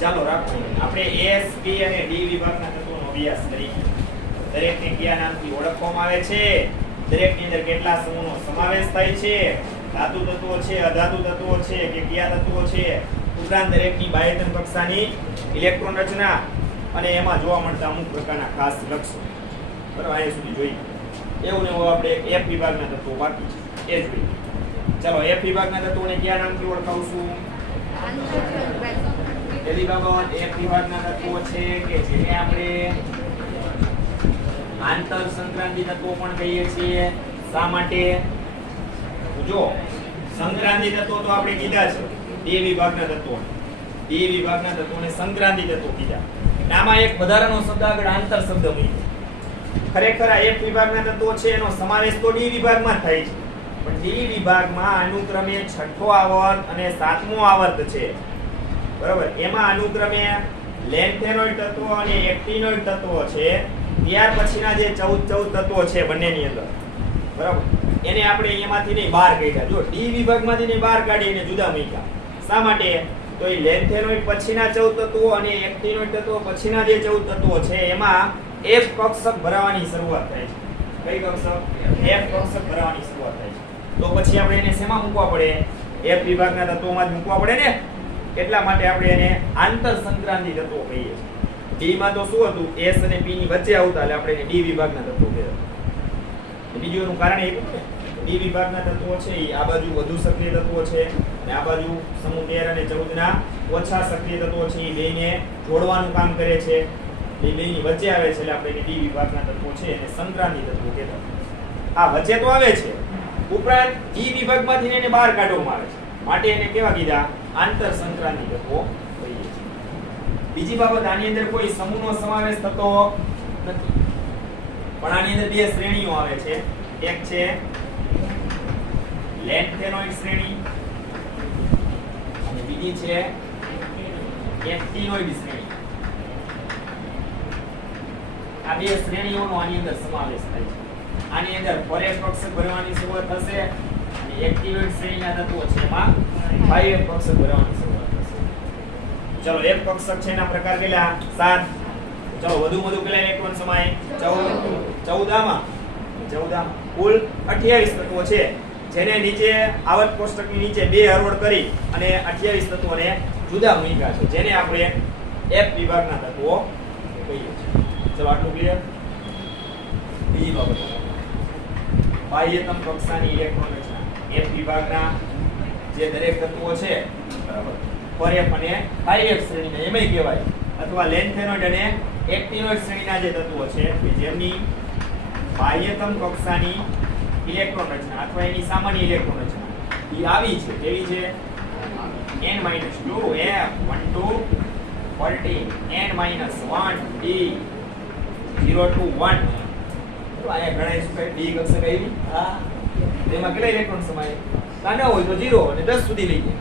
ચાલો રાખો આપણે એસ બી અને ડી વિભાગના તત્વોનો અભ્યાસ કરીએ. દરેકને કયા નામથી ઓળખવામાં આવે છે, દરેકની અંદર કેટલા સમૂહનો સમાવેશ થાય છે, ધાતુ તત્વો છે, અધાતુ તત્વો છે કે કયા તત્વો છે, ઉપરાંત દરેકની બાહ્યતમ કક્ષાની ઇલેક્ટ્રોન રચના અને એમાં જોવા મળતા અમુક પ્રકારના ખાસ લક્ષણો. બરાબર, અહીંયા સુધી જોઈએ. એવું ને એવું આપણે એફ વિભાગના તત્વો બાકી છે એ જોઈએ. ચાલો એફ વિભાગના તત્વોને કયા નામથી ઓળખાવશું? પહેલી બાબત, એફ વિભાગના તત્વો છે કે જેને આપણે આંતર સંક્રાંતિ તત્વો પણ કહીએ છીએ. શા માટે? જો સંક્રાંતિ તત્વો તો આપણે કીધા છે ડી વિભાગના તત્વો, ડી વિભાગના તત્વોને સંક્રાંતિ તત્વો કીધા. આમાં એક વધારાનો શબ્દ આગળ આંતર શબ્દ મૂક્યો. ખરેખર આ એફ વિભાગના તત્વો છે એનો સમાવેશ તો ડી વિભાગમાં થાય છે, પણ ડી વિભાગમાં અનુક્રમે છઠ્ઠો આવર્ત અને સાતમો આવર્ત છે. બરાબર, એમાં અનુક્રમે લેન્થેનોઇડ તત્વો અને એક્ટિનોઇડ તત્વો છે. ત્યાર પછીના જે 14 તત્વો છે બંનેની અંદર, બરાબર, એને આપણે અહીંયામાંથી નહીં બહાર કાઢ્યા. જો ડી વિભાગમાંથી નહીં બહાર કાઢીને જુદા મૂક્યા. શા માટે? તો એ લેન્થેનોઇડ પછીના 14 તત્વો અને એક્ટિનોઇડ તત્વો પછીના જે 14 તત્વો છે એમાં F કક્ષક ભરાવાની શરૂઆત થાય છે. કઈ કક્ષક? F કક્ષક ભરાવાની શરૂઆત થાય છે. તો પછી આપણે એને શેમાં મૂકવા પડે? F વિભાગના તત્વોમાં જ મૂકવા પડે ને. એટલા માટે આપણે એને આંતર સંક્રાંતિ તત્વો કહીએ છીએ. ડી માં તો શું હતું? S અને P ની વચ્ચે આવતા, એટલે આપણે એને ડી વિભાગના તત્વો કહેવાય. બીજું એનું કારણ એ હતું ને, ડી વિભાગના તત્વો છે એ આ બાજુ વધુ સક્રિય તત્વો છે અને આ બાજુ સમૂહ 13 અને 14 ના ઓછા સક્રિય તત્વો છે એ બેને જોડવાનું કામ કરે છે. એ બેની વચ્ચે આવે છે એટલે આપણે એને ડી વિભાગના તત્વો છે એને સંક્રાંતિ તત્વો કહેતા. આ વચ્ચે તો આવે છે, ઉપરાંત ડી વિભાગમાંથી એને બહાર કાઢવામાં આવે છે, માટે એને કેવા કીધા? આંતર સંક્રાંતિ તત્વો કહીએ છીએ. બીજી બાબત, આની અંદર કોઈ સમૂહનો સમાવેશ થતો નથી, પણ આની અંદર બે શ્રેણીઓ આવે છે. એક છે લેન્થેનોઇડ શ્રેણી અને બીજી છે એક્ટિનોઇડ શ્રેણી. આ બે શ્રેણીઓનો આની અંદર સમાવેશ થાય છે. આની અંદર ફોરેક કક્ષક ભરવાની શરૂઆત થશે અને એક્ટિનોઇડ શ્રેણીના તત્વો છે એમાં બાહ્ય કક્ષક ભરવાની શરૂઆત થશે. ચલો એક કક્ષક છે એના પ્રકાર કેટલા? 7. ચલો વધુ કેટલા ઇલેક્ટ્રોન સમાય? 14 કુલ 28 તત્વો છે, જેને નીચે આવર્ત કોષ્ટકની નીચે બે હરોળ કરી અને 28 તત્વોને જુદા મૂક્યા છે, જેને આપણે એફ વિભાગના તત્વો કહીએ છીએ. ચલો આટલું ક્લિયર. બીજી બાબત, બાહ્યતમ કક્ષાની ઇલેક્ટ્રોન રચના. એફ વિભાગના જે દરેક તત્વો છે, બરાબર, ફોરેફ અને હાઈએફ શ્રેણીને એમય કહેવાય, અથવા લેન્થેનોઇડ અને એક્ટિનોઇડ શ્રેણીના જે તત્વો છે કે જેમની બાહ્યતમ કક્ષાની ઇલેક્ટ્રોન રચના અથવા એની સામાન્ય ઇલેક્ટ્રોન રચના એ આવી છે. કેવી છે? n-2 f 12 14 n-1 d 0 to 1. તો આયા ગણાય શું કહે? ડી કક્ષક આવી. હા, તેમાં કેટલા ઇલેક્ટ્રોન સમાય? ના હોય તો 0 અને 10 સુધી લઈ જાય.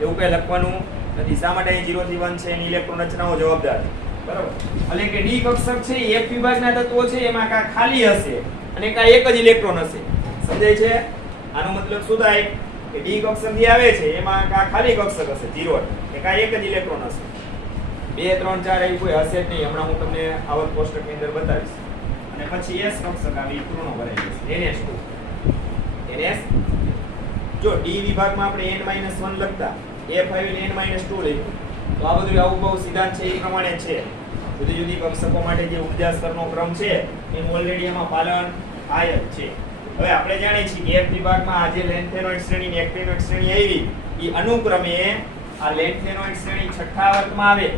એવું કઈ લખવાનું નથી. શા માટે 0 થી 1 છે? એની ઇલેક્ટ્રોન રચનાઓ જવાબદાર. બરાબર, એટલે કે ડી કક્ષક છે એ F વિભાગના તત્વો છે એમાં કા ખાલી હશે અને કા એક જ ઇલેક્ટ્રોન હશે. સમજાય છે? આનો મતલબ શું થાય? કે ડી કક્ષક જે આવે છે એમાં કા ખાલી કક્ષક હશે 0 કે કા એક જ ઇલેક્ટ્રોન હશે. 2 3 4 એવું કોઈ હશે જ નહીં. હમણાં હું તમને આવર્ત કોષ્ટકની અંદર બતાવીશ. અને પછી S કક્ષક આવી પૂર્ણ ભરાઈ જશે. NS2. જો ડી વિભાગમાં આપણે n-1 લખતા, F આવીને n-2 લખ્યું, તો આ બધું આવું બહુ સિદ્ધાંત છે એ પ્રમાણે છે. જુદી જુદી કક્ષકો માટે જે ઉર્જા સ્તરનો ક્રમ છે એનું ઓલરેડી એમાં પાલન થાય જ છે. હવે આપણે જાણીએ છીએ કે F વિભાગમાં આ જે લેન્થેનોઇડ શ્રેણી અને એક્ટિનોઇડ શ્રેણી આવી એ અનુક્રમે આ લેન્થેનોઇડ શ્રેણી છઠ્ઠા આવર્તમાં આવે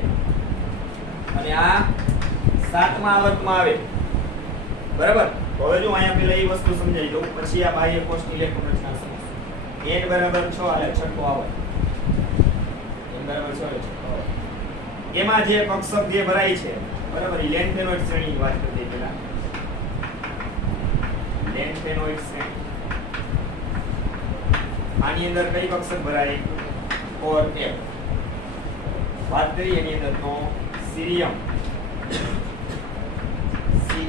અને આ સાતમા આવર્તમાં આવે. બરાબર, તો હવે જો અહીંયા પેલા એ વસ્તુ સમજાઈ દઉં, પછી આ બાહ્ય કોષની ઇલેક્ટ્રોન રચના સમજશું. n બરાબર 6 એટલે છઠ્ઠો આવર્ત. n બરાબર 6 એટલે છઠ્ઠો આવર્ત. એમાં જે કક્ષક જે ભરાય છે, બરાબર, એ લેન્થેનોઇડ શ્રેણીની વાત કરીએ પહેલા. લેન્થેનોઇડ શ્રેણી આની અંદર કઈ કક્ષક ભરાય? 4f. વાત કરીએ એની અંદર તો સીરિયમ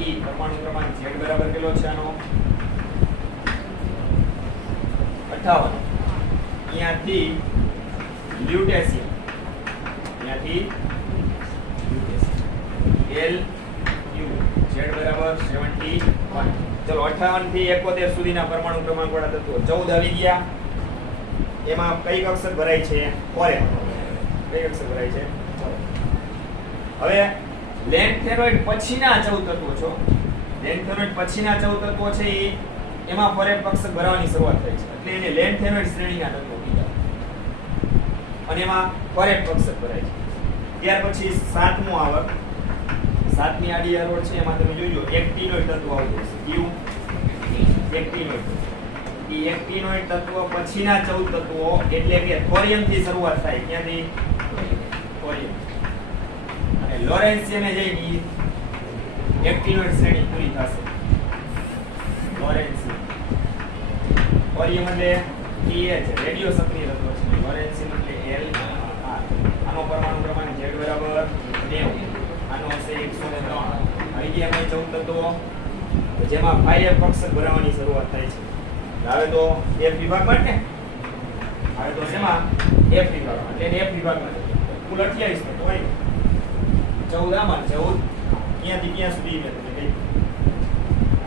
Ce પરમાણુ ક્રમાંક Z બરાબર કેટલો છે આનો? 58. અહીંયાથી લ્યુટેશિયમ લખી L U Z બરાબર 71. ચલો 58 થી 71 સુધીના પરમાણુ ક્રમાંક વાળા તત્વો 14 આવી ગયા. એમાં કઈ કક્ષક ભરાય છે? ફોરેન. કઈ કક્ષક ભરાય છે? હવે લેન્થેનોઇડ પછીના 14 તત્વો છો. લેન્થેનોઇડ પછીના 14 તત્વો છે એમાં ફોરેન કક્ષક ભરવાની શરૂઆત થાય છે. એટલે એને લેન્થેનોઇડ શ્રેણીના તત્વો કીધા. અને એમાં ફોરેન કક્ષક ભરાય છે. ત્યાર પછી સાતમું આવે. સાતમી આડી હરોળ છે એમાં તમે જોજો એક્ટિનોઇડ તત્વ આવતું હશે. કયું? એક્ટિનોઇડ. એ એક્ટિનોઇડ તત્વ પછીના 14 તત્વો એટલે કે થોરિયમ થી શરૂઆત થાય. ક્યાંથી? થોરિયમ. અને લોરેન્સિયમ એ જઈને એક્ટિનોઇડ શ્રેણી પૂરી થશે. લોરેન્સિયમ. થોરિયમ એટલે T છે, રેડિયો સક્રિય તત્વ છે. લોરેન્સિયમ એટલે L. આનો પરમાણુ ક્રમાંક Z બરાબર 90. આનો હશે 103. આવી ગયા અમે 14 તત્વો જેમાં 5F કક્ષક ભરાવાની શરૂઆત થાય છે. હવે તો F વિભાગમાં ને હવે તો શેમાં? F વિભાગમાં. એટલે F વિભાગમાં કુલ 28 તત્વો હોય. 14 આમાં 14 ક્યાંથી ક્યાં સુધી મેં તમને કહી.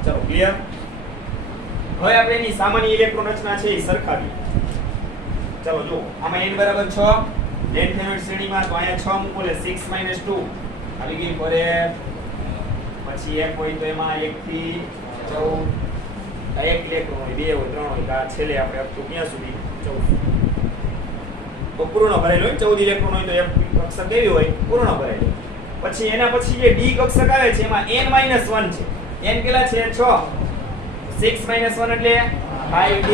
ચલો ક્લિયર. હવે આપણે એની સામાન્ય ઇલેક્ટ્રોન રચના છે એ સરખાવીએ. ચલો જો આમાં n બરાબર 6 લેન્થેનોઇડ શ્રેણીમાં તો અહીંયા 6 મૂકો એટલે 6 - 2 આવી ગઈ ફરે. પછી એક હોય તો એમાં 1 થી 14 એક ઇલેક્ટ્રોન હોય, 2 હોય, 3 હોય. આ છેલ્લે આપણે અપ તો ક્યાં સુધી? 14 તો પૂર્ણ ભરેલો હોય. 14 ઇલેક્ટ્રોન હોય તો એક કક્ષક કેવી હોય? પૂર્ણ ભરેલો. પછી એના પછી જે ડી કક્ષક આવે છે એમાં n - 1 છે. n કેટલા છે? 6. 6 - 1 એટલે 5d.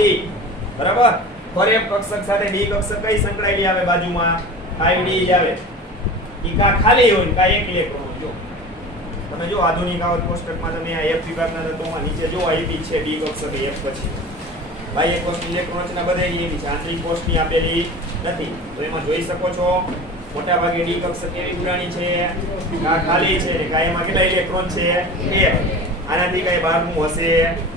બરાબર. ફોરેન કક્ષક સાથે ડી કક્ષક કઈ સંકળાયેલી આવે બાજુમાં? 5d જ આવે. ઈ કા ખાલી હોય ને કા એક ઇલેક્ટ્રોન હોય. જો તમે જો આધુનિક આવર્ત કોષ્ટકમાં તમે આ F વિભાગના તત્વોમાં નીચે જો આઈપી છે ડી કક્ષક F પછી બાહ્ય કોષની ઇલેક્ટ્રોન રચના બધાયની એવી છે. આંતરિક કોષની આપેલી નથી. તો એમાં જોઈ શકો છો મોટા ભાગે ડી કક્ષક કેવી પુરાણી છે? કા ખાલી છે ને કા એમાં કેટલા ઇલેક્ટ્રોન છે? 1. આનાથી કઈ બહારનું હશે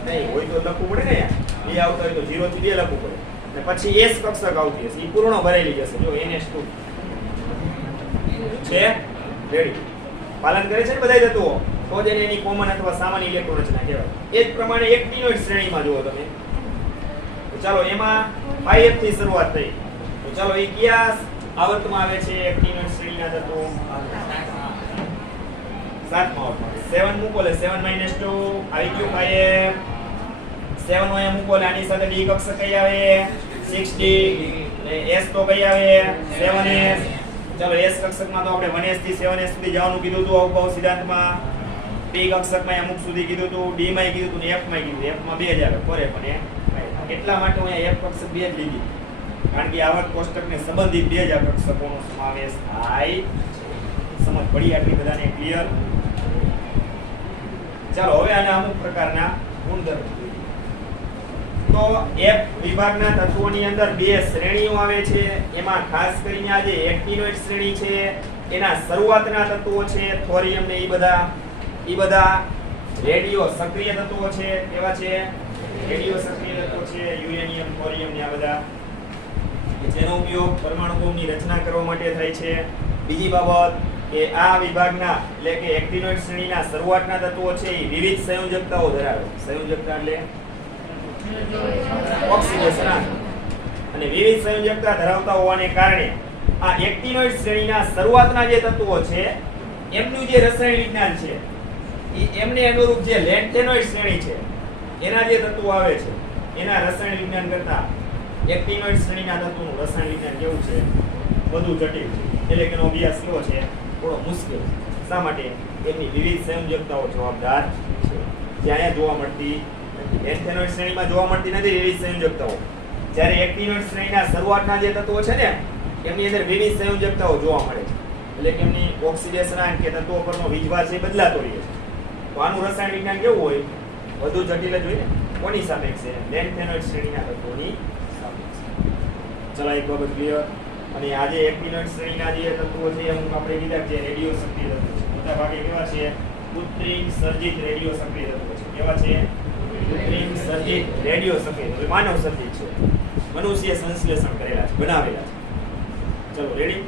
નહીં. હોય તો લખવું પડે ને. બે આવતો હોય તો 0 થી 2 લખવું પડે. અને પછી S કક્ષક આવતી હશે. ઈ પૂર્ણ ભરેલી હશે. જો NH2 છે. રેડી. પાલન કરે છે ને બધાય તત્વો. તો જ એની કોમન અથવા સામાન્ય ઇલેક્ટ્રોન રચના કહેવાય. એ જ પ્રમાણે એક્ટિનોઇડ શ્રેણીમાં જુઓ તમે. તો ચાલો એમાં 5F થી શરૂઆત થઈ. તો ચાલો એ કયા આવર્તમાં આવે છે એક્ટિનોઇડ શ્રેણીના તત્વો? 7મા આવર્તમાં. 7 મૂકો એટલે 7 - 2 આવી ગયું 5F. 7 હોય મૂકો એટલે આની સાથે ડી કક્ષક કઈ આવે? 6d. અને S તો કઈ આવે? 7s. ચાલો S કક્ષકમાં તો આપણે 1s થી 7s સુધી જવાનું કીધું હતું અવભાવ સિદ્ધાંતમાં. P કક્ષકમાં અમુક સુધી કીધું હતું, D માં કીધું હતું ને F માં કીધું. F માં 2 જ આવે ફોરે પણ એટલા માટે હું અહીંયા F કક્ષક 2 જ લીધી. કારણ કે આવર્ત કોષ્ટકને સંબંધિત 2 જ આ કક્ષકોનો સમાવેશ થાય. સમજ પડી આટલી બધાને ક્લિયર? ચાલો હવે આના અમુક પ્રકારના ગુણધર્મો જોઈએ. તો F વિભાગના તત્વોની અંદર 2 શ્રેણીઓ આવે છે. એમાં ખાસ કરીને આ જે એક્ટિનોઇડ શ્રેણી છે એના શરૂઆતના તત્વો છે થોરિયમ ને ઈ બધા રેડિયો સક્રિય તત્વો છે. કેવા છે? રેડિયો સક્રિય તત્વો છે. યુરેનિયમ, થોરિયમ ને આ બધા જેનો ઉપયોગ પરમાણુ બોમ્બની રચના કરવા માટે થાય છે. બીજી બાબત કે આ વિભાગના એટલે કે એક્ટિનોઇડ શ્રેણીના શરૂઆતના તત્વો છે એ વિવિધ સંયોજકતાઓ ધરાવે. સંયોજકતા એટલે ઓક્સિડેશન. અને વિવિધ સંયોજકતા ધરાવતા હોવાને કારણે આ એક્ટિનોઇડ શ્રેણીના શરૂઆતના જે તત્વો છે એમનું જે રસાયણ વિજ્ઞાન છે એમને અનુરૂપ જે લેન્થેનોઇડ શ્રેણી છે એના જે તત્વો આવે છે એના રસાયણ વિજ્ઞાન કરતા એક્ટિનોઇડ શ્રેણીના તત્વોનું રસાયણ વિજ્ઞાન કેવું છે? વધુ જટિલ છે. એટલે કે એનો અભ્યાસ કેવો છે? થોડો મુશ્કેલ છે. શા માટે? એમની વિવિધ સંયોજકતાઓ જવાબદાર છે. જે અહીંયા જોવા મળતી લેન્થેનોઇડ શ્રેણીમાં જોવા મળતી નથી વિવિધ સંયોજકતાઓ. જ્યારે એક્ટિનોઇડ શ્રેણીના શરૂઆતના જે તત્વો છે ને એમની અંદર વિવિધ સંયોજકતાઓ જોવા મળે છે. એટલે કે એમની ઓક્સિડેશન કે તત્વો પરનો વીજભાર છે બદલાતો રહે છે. તો આનું રસાયણ વિજ્ઞાન કેવું હોય? વધુ જટિલ જ હોય ને. કોની સાપેક્ષે? લેન્થેનોઇડ શ્રેણીના તત્વોની સાપેક્ષે. ચલો એક બાબત ક્લિયર. અને આજે એક્ટિનોઇડ શ્રેણીના જે તત્વો છે અમુક આપણે કીધા છે રેડિયો સક્રિય તત્વો છે. મોટા ભાગે કેવા છે? કૃત્રિમ સર્જિત રેડિયો સક્રિય તત્વો છે. કેવા છે? કૃત્રિમ સર્જિત રેડિયો સક્રિય તત્વો. માનવ સર્જિત છે. મનુષ્ય સંશ્લેષણ કરેલા છે, બનાવેલા છે. ચલો રેડી.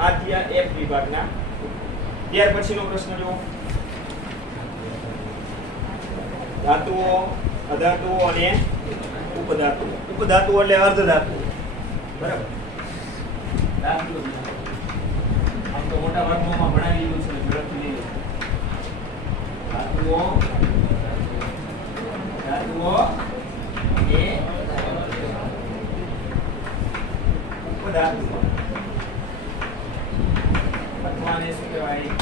આ થયા એક વિભાગના. ત્યાર પછીનો પ્રશ્ન જો ધાતુઓ, અધાતુઓ અને ઉપધાતુઓ. ઉપધાતુઓ એટલે અર્ધધાતુઓ. બરાબર. ધાતુઓ આમ તો મોટા ભાગમાં ભણાવી દીધું છે ઝડપથી લઈ લો. ધાતુઓ, ધાતુઓ એ ઉપધાતુઓ અથવા ને શું કહેવાય?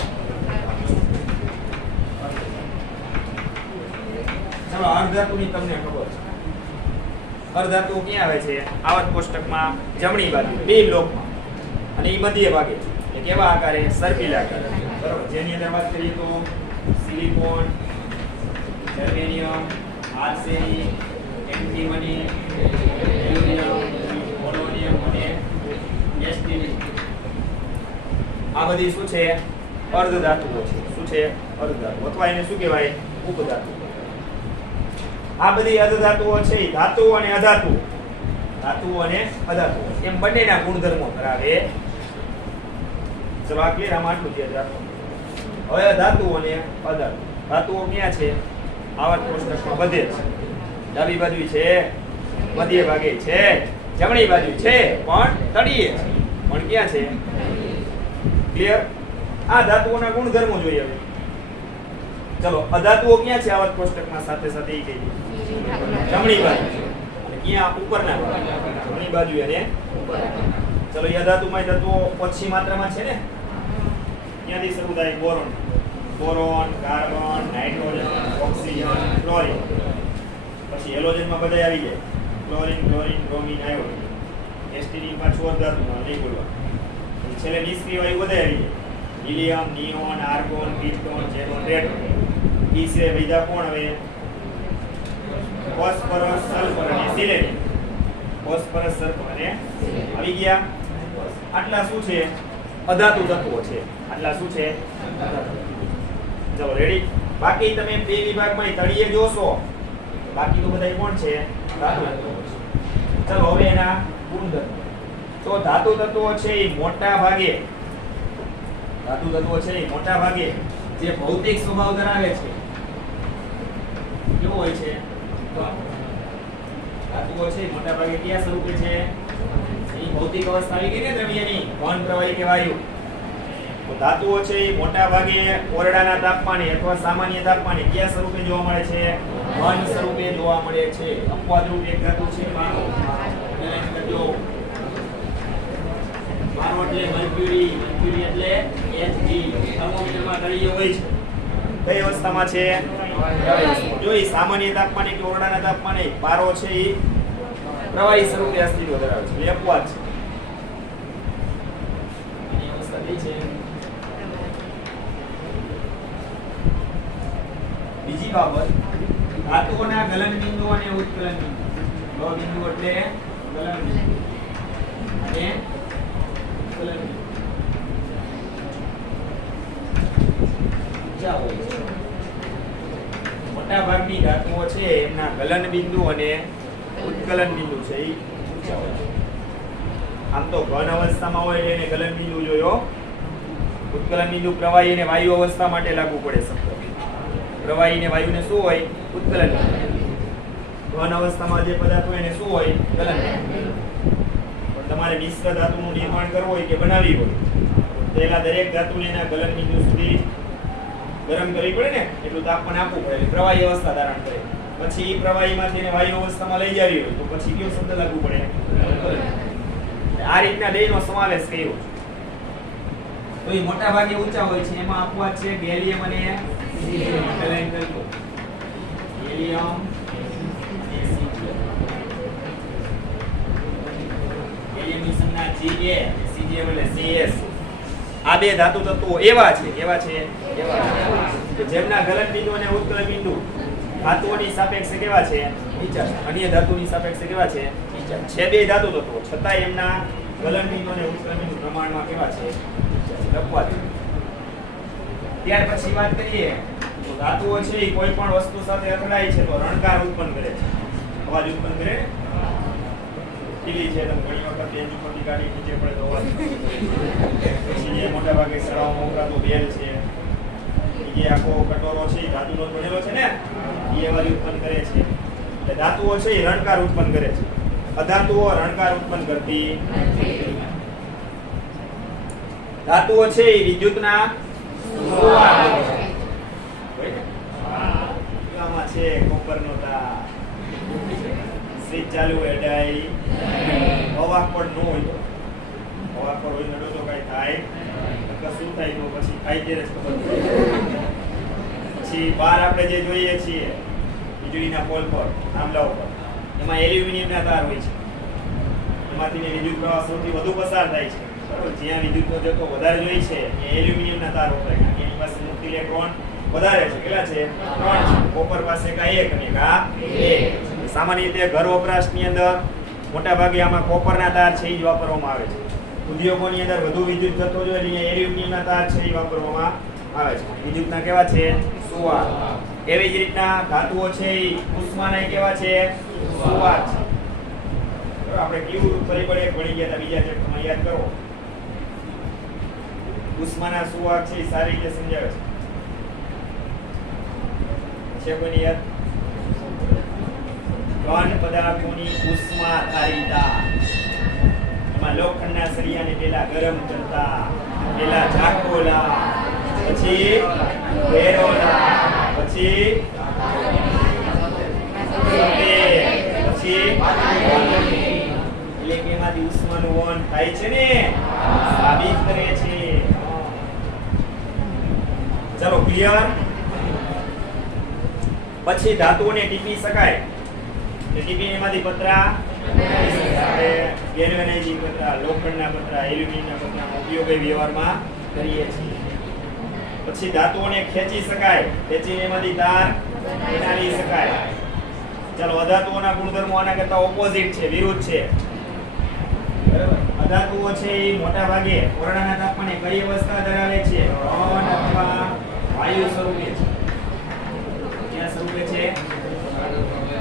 ચલો અર્ધધાતુની તમને ખબર છે. અર્ધધાતુઓ ક્યાં આવે છે? આવર્ત કોષ્ટકમાં જમણી બાજુ બે બ્લોકમાં અને એ મધ્ય ભાગે એ કેવા આકારે? સર્પિલાકાર. બરાબર. જેની અંદર વાત કરીએ તો silicon, germanium, arsenic, antimony, aluminium, polonium અને એસ્ટિનિક. આ બધી શું છે? અર્ધધાતુઓ છે. શું છે? અર્ધધાતુ અથવા એને શું કહેવાય? ઉપધાતુ. આ બધી અર્ધધાતુઓ છે એ ધાતુ અને અધાતુ, ધાતુ અને અધાતુ એમ બંનેના ગુણધર્મો ધરાવે. ચલો આ ક્લિયર? આમાં આટલું છે ધાતુ. હવે ધાતુ અને અધાતુ. ધાતુઓ ક્યાં છે? આવર્ત કોષ્ટકમાં બધે છે. ડાબી બાજુ છે, મધ્ય ભાગે છે, જમણી બાજુ છે, પણ તળિયે છે. પણ ક્યાં છે? ક્લિયર? આ ધાતુઓના ગુણધર્મો જોઈએ હવે. ચલો અધાતુઓ ક્યાં છે આવર્ત કોષ્ટકમાં? સાથે સાથે ઈ કહીએ. જમણી બાજુ છે. અને ક્યાં? ઉપરના ભાગે. જમણી બાજુ અને ઉપર. ચલો એ અધાતુમાં ધાતુઓ ઓછી માત્રામાં છે ને? ક્યાંથી શરૂ થાય? Boron, boron, carbon, nitrogen, oxygen, chlorine. પછી હેલોજનમાં બધા આવી જાય. Chlorine, chlorine, bromine, iodine. એસ્ટિનિક પાછું અર્ધધાતુમાં નહીં બોલવા. પછી છેલ્લે નિષ્ક્રિય વાયુ બધા આવી જાય. હિલિયમ, નિયોન, આર્ગોન, પિસ્ટોન, ઝેરોન, રેડોન. ઈ સિવાય બીજા કોણ હવે? ફોસ્ફરસ, સલ્ફર અને સિલેનિયમ. ફોસ્ફરસ, સલ્ફર અને આવી ગયા. આટલા શું છે? અધાતુ તત્વો છે. આટલા શું છે? ચલો રેડી. બાકી તમે બે વિભાગમાં તળિયે જોશો, બાકી તો બધા કોણ છે? ધાતુ તત્વો છે. ચલો હવે એના ગુણધર્મ. તો ધાતુ તત્વો છે એ મોટા ભાગે, ધાતુ તત્વો છે એ મોટા ભાગે જે ભૌતિક સ્વભાવ ધરાવે છે કેવો હોય છે? ધાતુઓ છે મોટા ભાગે કયા સ્વરૂપે છે? એની ભૌતિક અવસ્થા આવી ગઈ ને દ્રવ્યની, ઘન, પ્રવાહી કે વાયુ. તો ધાતુઓ છે એ મોટા ભાગે ઓરડાના તાપમાને અથવા સામાન્ય તાપમાને કયા સ્વરૂપે જોવા મળે છે? ઘન સ્વરૂપે જોવા મળે છે. અપવાદરૂપ એક ધાતુ છે માનો. માનો એટલે મર્ક્યુરી, મર્ક્યુરી એટલે Hg. થર્મોમીટરમાં તળિયે હોય છે. કઈ અવસ્થામાં છે? જો એ સામાન્ય તાપમાને કે ઓરડાના તાપમાને પારો છે એ પ્રવાહી સ્વરૂપે અસ્તિત્વ ધરાવે છે. એ અપવાદ છે. એની અવસ્થા કઈ છે? બીજી બાબત, ધાતુઓના ગલન બિંદુ અને ઉત્કલન બિંદુ. લો બિંદુ એટલે ગલન બિંદુ અને ઉત્કલન બિંદુ. મોટા ભાગની ધાતુઓ છે એમના ગલન બિંદુ અને ઉત્કલન બિંદુ છે એ ઊંચા હોય છે. આમ તો ઘન અવસ્થામાં હોય એને ગલન બિંદુ જોયો. ઉત્કલન બિંદુ પ્રવાહી અને વાયુ અવસ્થા માટે લાગુ પડે શબ્દ. પ્રવાહી ને વાયુને શું હોય? ઉત્કલન બિંદુ. ઘન અવસ્થામાં જે પદાર્થ હોય એને શું હોય? ગલન બિંદુ. પણ તમારે મિશ્ર ધાતુનું નિર્માણ કરવું હોય કે બનાવવી હોય તો એના દરેક ધાતુને એના ગલન બિંદુ સુધી ગરમ કરવી પડે ને, એટલું તાપમાન આપવું પડે. પ્રવાહી અવસ્થા ધારણ કરે. પછી એ પ્રવાહીમાંથી એને વાયુ અવસ્થામાં લઈ જવી હોય તો પછી કયો શબ્દ લાગુ પડે? આ રીતના બેનો સમાવેશ કર્યો છે. તો એ મોટા ભાગે ઊંચા હોય છે. એમાં અપવાદ છે ગેલિયમ અને સીઝિયમ. પહેલા કરી દો. ગેલિયમ અને સીઝિયમ. ગેલિયમની સંજ્ઞા Ga, સીઝિયમ એટલે Cs. આ બે ધાતુ તત્વો એવા છે કે જેમના ગલન બિંદુ અને ઉત્કલન બિંદુ ધાતુઓની સાપેક્ષે કેવા છે? નીચા. અન્ય ધાતુની સાપેક્ષે કેવા છે? નીચા. છે બે ધાતુ તત્વો, છતાં એમના ગલન બિંદુ અને ઉત્કલન બિંદુ પ્રમાણમાં કેવા છે? નીચા. અપવાદ. ત્યાર પછી વાત કરીએ તો ધાતુઓ છે એ કોઈ પણ વસ્તુ સાથે અથડાય છે તો રણકાર ઉત્પન્ન કરે છે. અવાજ ઉત્પન્ન કરે. ટીવી છે તમે ઘણી વખત એની ઉપરની ગાડી નીચે પડે તો અવાજ મોટા ભાગે શાળાઓમાં વપરાતો બેલ છે, એ આખો કટોરો છે એ ધાતુનો બનેલો છે ને, એ વાળી ઉત્પન્ન કરે છે. એટલે ધાતુઓ છે એ રણકાર ઉત્પન્ન કરે છે, અધાતુઓ રણકાર ઉત્પન્ન કરતી નથી. ધાતુઓ છે એ વિદ્યુતના સુવાહક છે. આમાં છે કોપરનો તાર, સ્વિચ ચાલુ હોય ડાઈ, હવા પર ન હોય તો હવા પર હોય નડો તો કઈ થાય નકર શું થાય તો પછી ખાઈ ત્યારે જ ખબર પડે. પછી બહાર આપણે જે જોઈએ છીએ વીજળીના પોલ પર, થાંભલા ઉપર, એમાં એલ્યુમિનિયમના તાર હોય છે, એમાંથી વિદ્યુત પ્રવાહ સૌથી વધુ પસાર થાય છે. બરાબર, જ્યાં વિદ્યુતનો જથ્થો વધારે જોઈએ છે એ એલ્યુમિનિયમના તાર વપરાય, કારણ કે એની પાસે મુક્ત ઇલેક્ટ્રોન વધારે છે. કેટલા છે? 3 છે. કોપર પાસે કા 1 અને કા 1. સામાન્ય રીતે ઘર વપરાશની અંદર મોટા ભાગે આમાં કોપરના તાર છે એ જ વાપરવામાં આવે છે. ઉદ્યોગોની અંદર વધુ વિદ્યુત જથ્થો જોઈએ એટલે એલ્યુમિનિયમના તાર છે એ વાપરવામાં આવે છે. વિદ્યુતના કેવા છે? સુવાહક. એવી જ રીતના ધાતુઓ છે એ ઉષ્માના કેવા છે? સુવાહક છે. આપણે કેવું પરિબળ એક ભણી ગયા હતા બીજા ચેપ્ટરમાં, યાદ કરો. ઉષ્માના સુવાહક છે એ સારી રીતે સમજાવે છે કોઈની યાદ? ઘન પદાર્થોની ઉષ્માધારિતા. એમાં લોખંડના સળિયાને પેલા ગરમ કરતા, પેલા ઝાકોલા, પછી વેરોલા, પછી એટલે કે એમાંથી ઉષ્માનું વહન થાય છે ને, સાબિત કરે છે. ચલો ક્લિયર. પછી ધાતુઓને ટીપી શકાય, ટીપી એમાંથી પતરા, આપણે ગેલ્વેનાઇઝિંગ પતરા, લોખંડના પતરા, એલ્યુમિનિયમના પતરાનો ઉપયોગ એ વ્યવહારમાં કરીએ છીએ. પછી ધાતુઓને ખેંચી શકાય, ખેંચીને એમાંથી તાર બનાવી શકાય. ચાલો, અધાતુઓના ગુણધર્મો આના કરતા ઓપોઝિટ છે, વિરુદ્ધ છે. બરાબર, અધાતુઓ છે એ મોટા ભાગે ઓરડાના તાપમાને કઈ અવસ્થા ધરાવે છે? ઘન અથવા વાયુ સ્વરૂપે છે. ક્યાં સ્વરૂપે છે?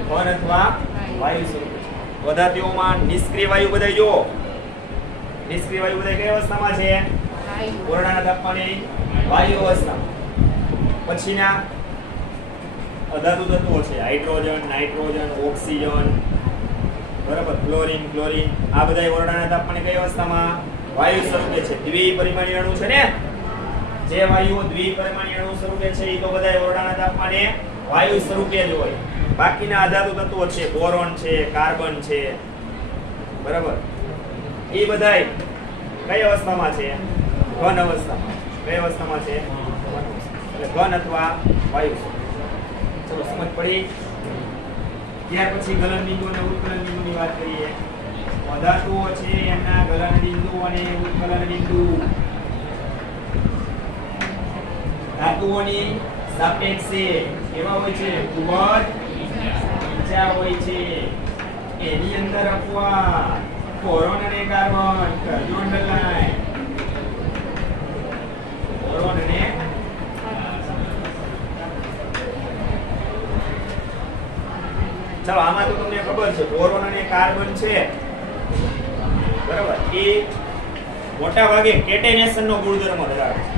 ઘન અથવા વાયુ સ્વરૂપે. અધાતુઓમાં નિષ્ક્રિય વાયુ બધાય જો, નિષ્ક્રિય વાયુ બધાય કઈ અવસ્થામાં છે? ઓરડાના તાપમાને વાયુ અવસ્થામાં. પછીના અધાતુ તત્વો છે હાઇડ્રોજન, નાઇટ્રોજન, ઓક્સિજન, બરાબર, ક્લોરીન, ક્લોરીન, આ બધા ઓરડાના તાપમાને કઈ અવસ્થામાં? વાયુ સ્વરૂપે છે. દ્વિપરિમાણીય અણુ છે ને, જે વાયુઓ દ્વિપરિમાણીય અણુ સ્વરૂપે છે એ તો બધા ઓરડાના તાપમાને વાયુ સ્વરૂપે જ હોય. બાકીના અધાતુ તત્વો છે, બોરોન છે, કાર્બન છે, બરાબર, એ બધા કઈ અવસ્થામાં છે? ઘન અવસ્થામાં. કઈ અવસ્થામાં છે? એટલે ઘન અથવા વાયુ. ચલો, સમજ પડી. ત્યાર પછી ગલન બિંદુ અને ઉત્કલન બિંદુની વાત કરીએ. પદાર્થો છે એમના ગલન બિંદુ અને ઉત્કલન બિંદુ ધાતુઓની સાપેક્ષે કેવા હોય છે? ખૂબ જ ઊંચા હોય છે. એની અંદર અપવાદ, બોરોન અને કાર્બન, કાર્બોન્ડલાઇન, બોરોન અને ચાલો, આમાં તો તમને ખબર છે બોરોન અને કાર્બન છે, બરાબર, એ મોટા ભાગે કેટેનેશન નો ગુણધર્મ ધરાવે છે.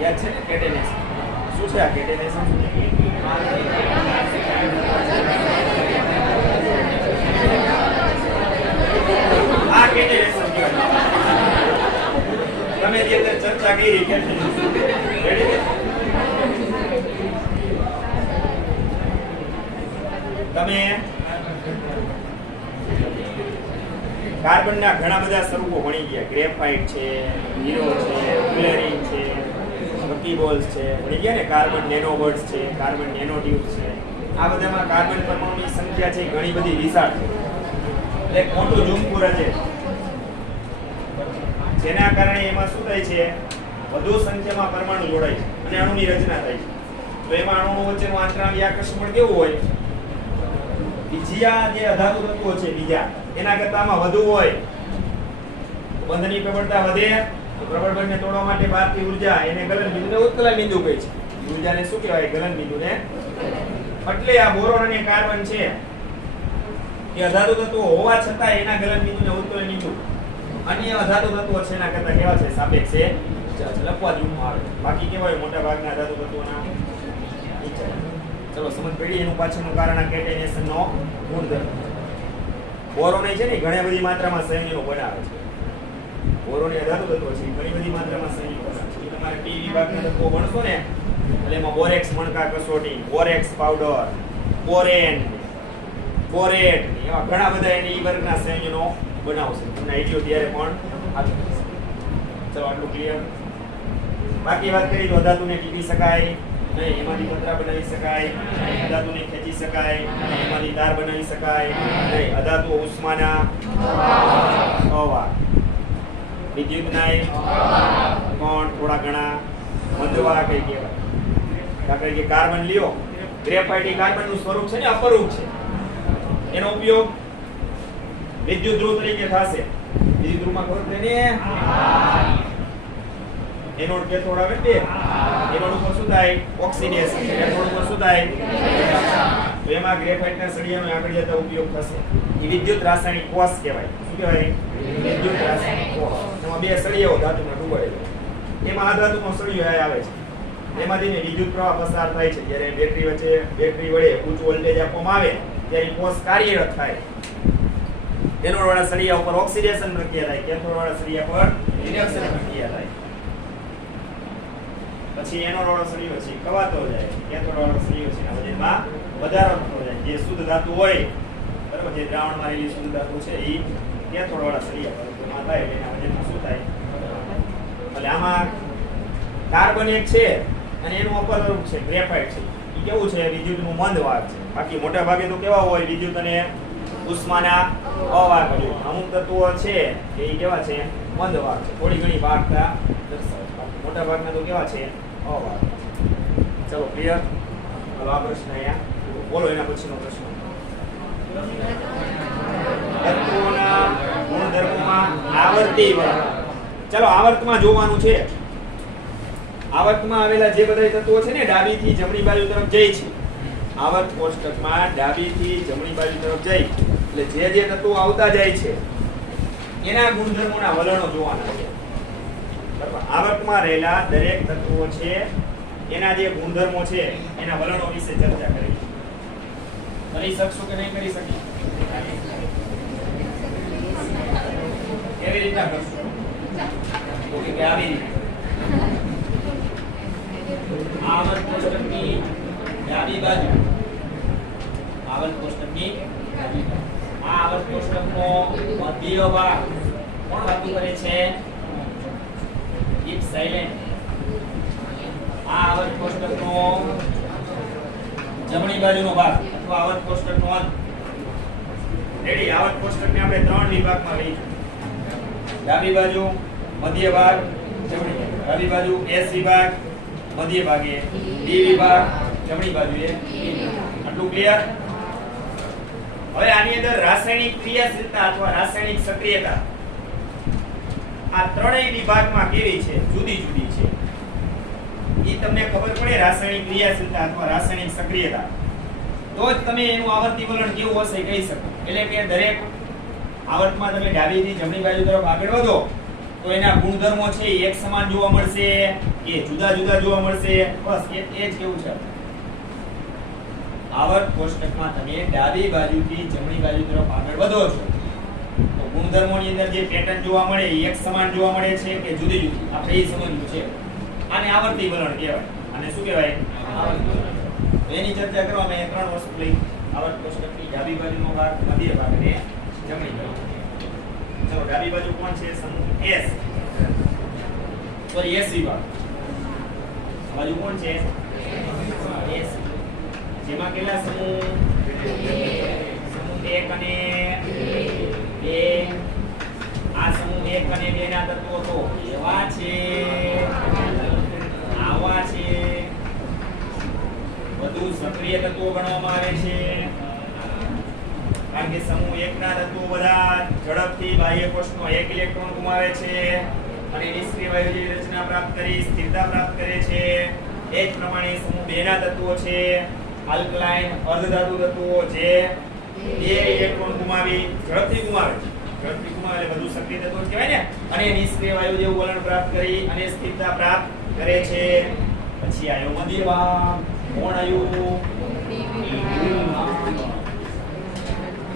યાદ છે ને કેટેનેશન? શું છે આ કેટેનેશન? આ કેટેનેશન તમે જે ચર્ચા કરી કેટેનેશન. રેડી? તમે કાર્બનના ઘણા બધા સ્વરૂપો ભણી ગયા. ગ્રેફાઇટ છે, હીરો છે, ફ્લેરિન છે, બકીબોલ્સ છે, ભણી ગયા ને. કાર્બન નેનોબર્ડ્સ છે, કાર્બન નેનોટ્યુબ્સ છે. આ બધામાં કાર્બન પરમાણુની સંખ્યા છે ઘણી બધી વિશાળ છે, એટલે મોટું ઝુમકું રચે, જેના કારણે એમાં શું થાય છે? વધુ સંખ્યામાં પરમાણુ જોડાય છે અને અણુની રચના થાય છે. તો એમાં અણુઓ વચ્ચેનું આંતરાણુય આકર્ષણ કેવું હોય? બીજા જે અધાતુ તત્વો છે બીજા એના કરતા આમાં વધુ હોય. બંધની પ્રબળતા વધે તો પ્રબળ બંધને તોડવા માટે બહારથી ઊર્જા, એને ગલન બિંદુને ઉત્કલન બિંદુ કહે છે. ઊર્જાને શું કહેવાય? ગલન બિંદુને. એટલે આ બોરોન અને કાર્બન છે એ અધાતુ તત્વો હોવા છતાં એના ગલન બિંદુને ઉત્કલન બિંદુ અન્ય અધાતુ તત્વો છે એના કરતા કેવા છે સાપેક્ષે લખવા જ રૂપમાં આવે. બાકી કેવા હોય મોટા ભાગના અધાતુ તત્વોના નીચે. ચલો સમજ પડી એનું પાછળનું કારણ આ કેટેનેશન નો ગુણધર્મ. બોરોન છે ને ઘણી બધી માત્રામાં સંયોજનો બનાવે છે. બોરોન એ અધાતુ તત્વ છે ઘણી બધી માત્રામાં સંયોજનો બનાવે છે. તમારે પી વિભાગના તત્વો ભણશો ને એટલે એમાં બોરેક્સ મણકા કસોટી, બોરેક્સ પાવડર, બોરેન, બોરેટ એવા ઘણા બધા એની વર્ગના સંયોજનો બનાવશે. તમને આઈડિયો ત્યારે પણ આપી દેશે. ચલો આટલું ક્લિયર. બાકી વાત કરી તો અધાતુને ટીપી શકાય નહીં, એમાંથી પતરા બનાવી શકાય નહીં, અધાતુને ખેંચી શકાય નહીં, એમાંથી તાર બનાવી શકાય નહીં, અધાતુ ઉષ્માના અવાહક, વિદ્યુતના પણ થોડા ઘણા મંદવાહક કહેવાય. દાખલા કે કાર્બન લ્યો, ગ્રેફાઇટ એ કાર્બનનું સ્વરૂપ છે ને અપરૂપ છે. એનો ઉપયોગ વિદ્યુત ધ્રુવ તરીકે થશે. વિદ્યુત ધ્રુવમાં ખબર છે ને એનોડ કેથોડ આવે ને એનોડ ઉપર શું થાય ઓક્સિડેશન, કેથોડ ઉપર શું થાય તો એમાં ગ્રેફાઇટના સળિયાનો આગળ જતા ઉપયોગ થશે. એ વિદ્યુત રાસાયણિક કોષ કહેવાય. શું કહેવાય? વિદ્યુત રાસાયણિક કોષ. એમાં બે સળિયાઓ ધાતુના ડૂબાડેલા, એમાં આ ધાતુનો સળિયો આવે છે, એમાંથી વિદ્યુત પ્રવાહ પસાર થાય છે. જ્યારે બેટરી વચ્ચે બેટરી વડે ઉચ્ચ વોલ્ટેજ આપવામાં આવે ત્યારે કોષ કાર્યરત થાય. એનોડ વાળા સળિયા ઉપર ઓક્સિડેશન પ્રક્રિયા થાય, કેથોડ વાળા સળિયા પર રિડક્શન પ્રક્રિયા થાય. પછી એનોડ વાળો સળિયો છે કવાતો જાય, કેથોડ વાળો સળિયો છે એના વજનમાં વધારો થતો જાય. જે શુદ્ધ ધાતુ હોય બરાબર, જે દ્રાવણમાં રહેલી શુદ્ધ ધાતુ છે એ કેથોડ વાળા સળિયા પર થાય એટલે એના વજનમાં શું થાય. એટલે આમાં કાર્બન એક છે અને એનું અપરૂપ છે ગ્રેફાઇટ છે. એ કેવું છે? વિદ્યુતનું મંદ વાહક છે. બાકી મોટા ભાગે તો કેવા હોય વિદ્યુત અને ઉષ્માના અવાહક હોય. અમુક તત્વો છે એ કેવા છે? મંદ વાહક છે, થોડી ઘણી વાહકતા દર્શાવે છે. મોટા ભાગના તો કેવા છે? અવાહક. ચલો ક્લિયર. હવે આ પ્રશ્ન અહીંયા બોલો, એના પછીનો પ્રશ્ન. તત્વોના ગુણધર્મોમાં આવર્તી વલણ. ચલો આવર્તમાં જોવાનું છે. આવર્તમાં આવેલા જે બધા તત્વો છે ને ડાબીથી જમણી બાજુ તરફ જાય છે. આવર્ત કોષ્ટકમાં ડાબીથી જમણી બાજુ તરફ જાય એટલે જે તત્વો આવતા જાય છે એના ગુણધર્મોના વલણો જોવાના છે. બરાબર. આવર્તમાં રહેલા દરેક તત્વો છે એના જે ગુણધર્મો છે એના વલણો વિશે ચર્ચા કરી. કરી શકશો કે નહીં કરી શકી? કેવી રીતના કરશો? ઓકે કે આવી રીતે આવર્ત કોષ્ટકની ડાબી બાજુ, આવર્ત કોષ્ટકની ડાબી બાજુ, આ આવર્ત કોષ્ટકનો મધ્ય ભાગ કોણ વાતું કરે છે? Keep silent. આ આવર્ત કોષ્ટકનો જમણી બાજુનો ભાગ અથવા આવર્ત કોષ્ટકનો અંત. રેડી. આવર્ત કોષ્ટકને આપણે ત્રણ વિભાગમાં લઈશું. ડાબી બાજુ, મધ્ય ભાગ, જમણી બાજુ. ડાબી બાજુ એસ વિભાગ, મધ્ય ભાગે ડી વિભાગ, જમણી બાજુએ આટલું ક્લિયર. હવે આની અંદર રાસાયણિક ક્રિયાશીલતા અથવા રાસાયણિક સક્રિયતા આ ત્રણેય વિભાગમાં કેવી છે? જુદી જુદી છે. એ તમને ખબર પડે રાસાયણિક ક્રિયાશીલતા અથવા રાસાયણિક સક્રિયતા તો જ તમે એનું આવર્તી વલણ કેવું હશે કહી શકો. એટલે કે દરેક આવર્તમાં તમે ડાબીથી જમણી બાજુ તરફ આગળ વધો તો એના ગુણધર્મો છે એક સમાન જોવા મળશે કે જુદા જુદા જોવા મળશે? બસ એ જ કેવું છે. આવર્ત કોષ્ટકમાં તમે ડાબી બાજુથી જમણી બાજુ તરફ આગળ વધો છો તો ગુણધર્મોની અંદર જે પેટર્ન જોવા મળે એ એક સમાન જોવા મળે છે કે જુદી જુદી? આપણે એ સમજવું છે. આને આવર્તી વલણ કહેવાય. આને શું કહેવાય? આવર્તી વલણ. એની ચર્ચા કરવા મેં ત્રણ વસ્તુ લઈ. આવર્ત કોષ્ટકની ડાબી બાજુનો ભાગ, મધ્ય ભાગ અને જમણી બાજુ. ચલો ડાબી બાજુ કોણ છે? સમૂહ એસ. સોરી એસ વિભાગ. બાજુ કોણ છે? એસ. જેમાં કેટલા સમૂહ? સમૂહ 1 અને 2. આ સમૂહ 1 અને 2 ના તત્વો તો એવા છે, આવા છે. વધુ સક્રિય તત્વો ગણવામાં આવે છે કારણ કે સમૂહ 1 ના તત્વો બધા ઝડપથી બાહ્ય કોષનો એક ઇલેક્ટ્રોન ગુમાવે છે અને નિષ્ક્રિય વાયુ જેવી રચના પ્રાપ્ત કરી સ્થિરતા પ્રાપ્ત કરે છે. એ જ પ્રમાણે સમૂહ 2 ના તત્વો છે આલ્કલાઇન અર્ધધાતુ તત્વો જે બે ઇલેક્ટ્રોન ગુમાવી ઝડપથી ગુમાવે છે ઝડપથી ગુમાવે એટલે વધુ સક્રિય તત્વો કહેવાય ને. અને નિષ્ક્રિય વાયુ જેવું વલણ પ્રાપ્ત કરી અને સ્થિરતા પ્રાપ્ત કરે છે. પછી આયો મધ્ય ભાગ. કોણ આયું?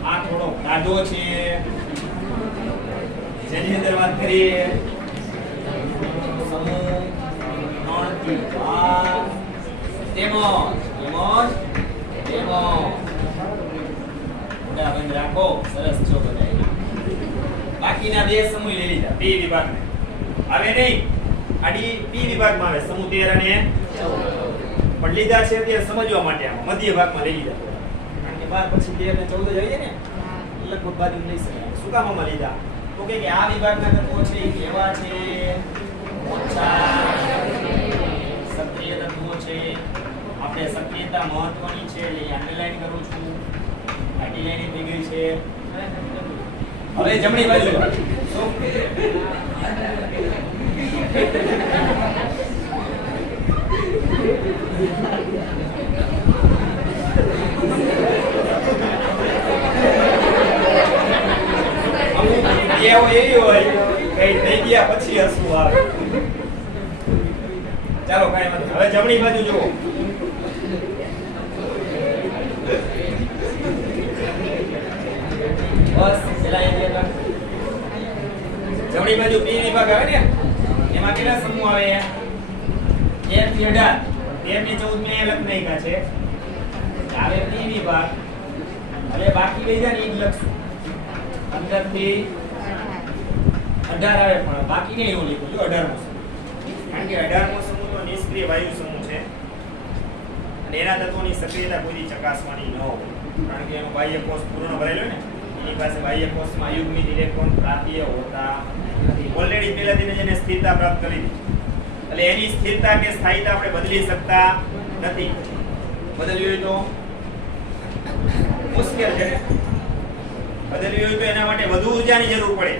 આ થોડો ગાઢો છે જેની અંદર વાત કરીએ સમૂહ 3 થી 5 મોટા બંધ રાખો. સરસ છો બધા. બાકીના બે સમૂહ લઈ લીધા પી વિભાગને. હવે નહીં આડી પી વિભાગમાં આવે સમૂહ 13 અને 14 પણ લીધા છે તે સમજવા માટે આમાં મધ્ય ભાગમાં લઈ લીધા. કારણ કે 12 પછી 13 ને 14 જઈએ ને લગભગ બાજુ લઈ શકાય. શું કામ આમાં લીધા? તો કે આ વિભાગના તત્વો છે એ કેવા છે? ઓછા સક્રિય તત્વો છે. આપણે સક્રિયતા મહત્વની છે એટલે અંડરલાઈન કરું છું. આડી લાઈન થઈ ગઈ છે. હવે જમણી બાજુ એવી હોય કઈ થઈ ગયા પછી હસવું આવે. ચાલો કઈ નથી. હવે જમણી બાજુ જુઓ. બસ પેલા જમણી બાજુ બી વિભાગ આવે ને એમાં કેટલા સમૂહ આવે? 1 થી 18. 13 ની 14 મેં લખ નાખ્યા છે. આવે બી વિભાગ. હવે બાકી રહી જાય ને એ જ લખશું. 15 થી 18 આવે પણ બાકી નહીં એવું લખ્યું જો 18મો સમૂહ. કારણ કે 18મો સમૂહ તો નિષ્ક્રિય વાયુ સમૂહ છે અને એના તત્વોની સક્રિયતા કોઈ ચકાસવાની ન હોય. કારણ કે એનો બાહ્ય કોષ પૂર્ણ ભરેલો ને એની પાસે બાહ્ય કોષમાં યુગ્મિત ઇલેક્ટ્રોન પ્રાપ્ય હોતા નથી. ઓલરેડી પહેલાથી જેને સ્થિરતા પ્રાપ્ત કરી દીધી એટલે એની સ્થિરતા કે સ્થાયીતા આપણે બદલી શકતા નથી. બદલવી હોય તો મુશ્કેલ છે. બદલવી હોય તો એના માટે વધુ ઊર્જાની જરૂર પડે.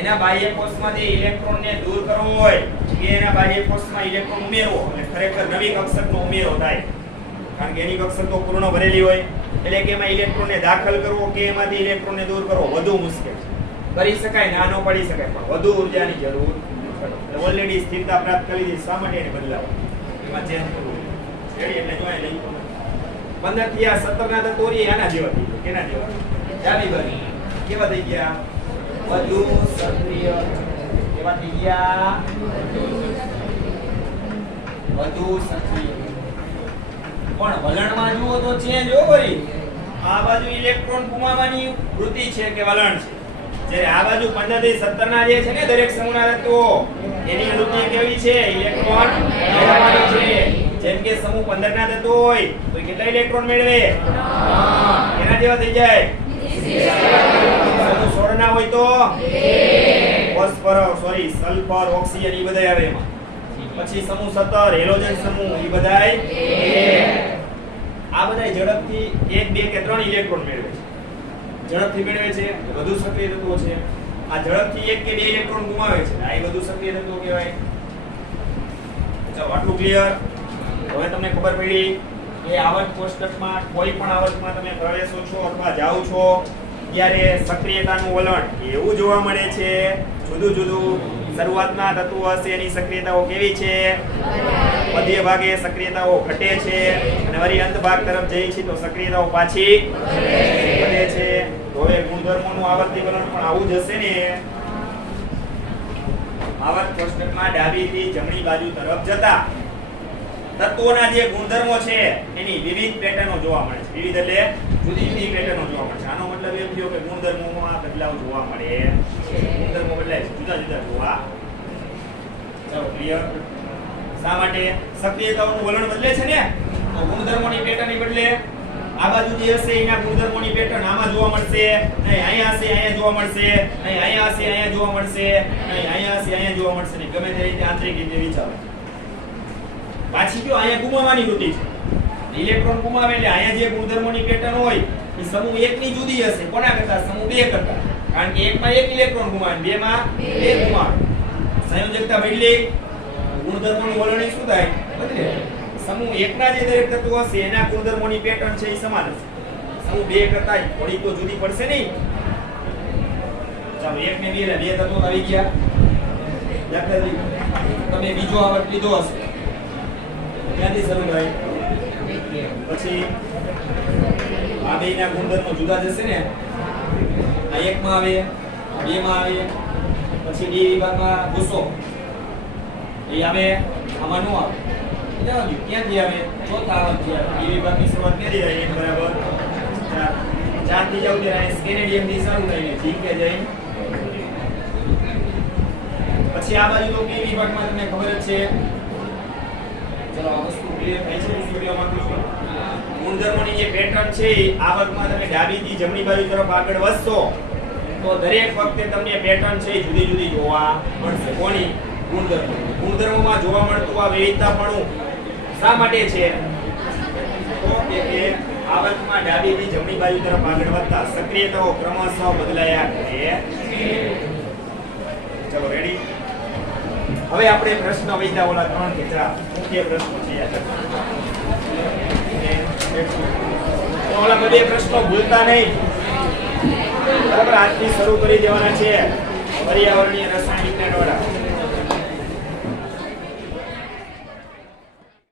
એના બાહ્ય કોષમાંથી ઇલેક્ટ્રોનને દૂર કરવો હોય કે એના બાહ્ય કોષમાં ઇલેક્ટ્રોન ઉમેરવો એટલે ખરેખર નવી કક્ષકનો ઉમેરો થાય. કારણ કે એની કક્ષક તો પૂર્ણ ભરેલી હોય એટલે કે એમાં ઇલેક્ટ્રોનને દાખલ કરવો કે એમાંથી ઇલેક્ટ્રોનને દૂર કરવો વધુ મુશ્કેલ છે. કરી શકાય ના ન પડી શકાય પણ વધુ ઊર્જાની જરૂર પડે. ઓલરેડી સ્થિરતા પ્રાપ્ત કરી દીધી. શા માટે એને બદલાવો? એમાં ચેન્જ કરવું રેડી. એટલે જોઈ લઈ 15 થી આ 17 ના તત્વો આના જેવા થઈ ગયા. કેના જેવા? ડાબી બાજુ કેવા થઈ ગયા? વધુ સક્રિય. કેવા થઈ ગયા? વધુ સક્રિય. પણ વલણમાં જુઓ તો ચેન્જ હો ભરી. આ બાજુ ઇલેક્ટ્રોન ગુમાવવાની વૃત્તિ છે કે વલણ છે. જ્યારે આ બાજુ 15 થી 17 ના જે છે ને દરેક સમૂહના તત્વો એની વૃત્તિ કેવી છે? ઇલેક્ટ્રોન મેળવવાની છે. જેમ કે સમૂહ 15 ના તત્વો હોય તો કેટલા ઇલેક્ટ્રોન મેળવે? એના જેવા થઈ જાય. સમૂહ 16 ના હોય તો ફોસ્ફરસ સોરી સલ્ફર ઓક્સિજન એ બધા આવે એમાં. પછી સમૂહ 17 હેલોજન સમૂહ એ બધાય આ બધાય ઝડપથી 1 2 કે 3 ઇલેક્ટ્રોન મેળવે છે. ઝડપથી મેળવે છે વધુ સક્રિય તત્વો છે. આ ઝડપથી 1 કે 2 ઇલેક્ટ્રોન ગુમાવે છે આ વધુ સક્રિય તત્વો કહેવાય. ચાલો આટલું ક્લિયર. હવે તમને ખબર પડી કે આવર્ત કોષ્ટકમાં કોઈ પણ આવર્તમાં તમે પ્રવેશો છો અથવા જાઓ છો ત્યારે સક્રિયતાનું વલણ એવું જોવા મળે છે. જુદું જુદું શરૂઆતના તત્વો હશે એની સક્રિયતાઓ કેવી છે? મધ્ય ભાગે સક્રિયતાઓ ઘટે છે અને વળી અંત ભાગ તરફ જઈ છે તો સક્રિયતાઓ પાછી વધે છે. તો હવે ગુણધર્મોનું આવર્તી વલણ પણ આવું જ હશે ને. આવર્ત કોષ્ટકમાં ડાબીથી જમણી બાજુ તરફ જતા તત્વોના જે ગુણધર્મો છે એની વિવિધ પેટર્નો જોવા મળે છે. વિવિધ એટલે જુદી જુદી પેટર્નો જોવા મળે છે. આનો મતલબ એમ થયો કે ગુણધર્મોમાં બદલાવ જોવા મળે છે. ગુણધર્મો બદલાય છે જુદા જુદા જોવા. ચાલો ક્લિયર. શા માટે? સક્રિયતાઓનું વલણ બદલે છે ને તો ગુણધર્મોની પેટર્ન બદલે. આ બાજુ જે હશે એના ગુણધર્મોની પેટર્ન આમાં જોવા મળશે. નહીં અહીંયા હશે અહીંયા જોવા મળશે. નહીં અહીંયા હશે અહીંયા જોવા મળશે. નહીં અહીંયા હશે અહીંયા જોવા મળશે. નહીં ગમે તે રીતે આંતરિક રીતે વિચારો. પાછી જો અહીંયા ગુમાવવાની વૃત્તિ છે. ઇલેક્ટ્રોન ગુમાવે એટલે અહીંયા જે ગુણધર્મોની પેટર્ન હોય એ સમૂહ 1 ની જુદી હશે. કોના કરતા? સમૂહ 2 કરતા. કારણ કે 1 માં 1 ઇલેક્ટ્રોન ગુમાવે 2 માં 2 ગુમાવે. સંયોજકતા બદલી ગુણધર્મોનું વલણ શું થાય? બદલે. સમૂહ 1 ના જે દરેક તત્વો હશે એના ગુણધર્મોની પેટર્ન છે એ સમાન હશે. સમૂહ 2 કરતા થોડી તો જુદી પડશે નહીં. ચાલો 1 ને 2 એટલે 2 તત્વો આવી ગયા. દાખલા તરીકે તમે બીજો આવર્ત લીધો હશે, ક્યાંથી શરૂ થાય? પછી આ બેયના ગુણધર્મો જુદા જશે ને. આ 1 માં આવે, 2 માં આવે, પછી ડી વિભાગમાં ગુસ્સો એ આવે, આમાં નો આવે. જવા દો, ક્યાંથી આવે? ચોથા આવર્તથી આવે. ડી વિભાગની શરૂઆત કરી જાય 1 બરાબર 4. 4 થી જાવ ત્યારે સ્કેનેડિયમ થી શરૂ થઈને જીકે જઈને પછી આ બાજુ તો બી વિભાગમાં તમને ખબર જ છે. ચલો આ વસ્તુ ક્લિયર થાય છે વિડિયોમાં કીધું. ગુણધર્મોની જે પેટર્ન છે એ આ વર્ગમાં તમે ડાબીથી જમણી બાજુ તરફ આગળ વધશો તો દરેક વખતે તમને પેટર્ન છે જુદી જુદી જોવા મળશે. કોની? ગુણધર્મો. ગુણધર્મોમાં જોવા મળતું આ વિવિધતાપણું શા માટે છે? તો કે આ વર્ગમાં ડાબીથી જમણી બાજુ તરફ આગળ વધતા સક્રિયતાઓ ક્રમશઃ બદલાયા કરે. ચલો રેડી. હવે આપણે પ્રશ્ન વૈધા ઓલા 3 કે 4 મુખ્ય પ્રશ્નો છે યાદ તો ઓલા બધે પ્રશ્નો ભૂલતા નહીં. બરાબર, આજથી શરૂ કરી દેવાના છે પર્યાવરણીય રસાયણ વિજ્ઞાન વાળા.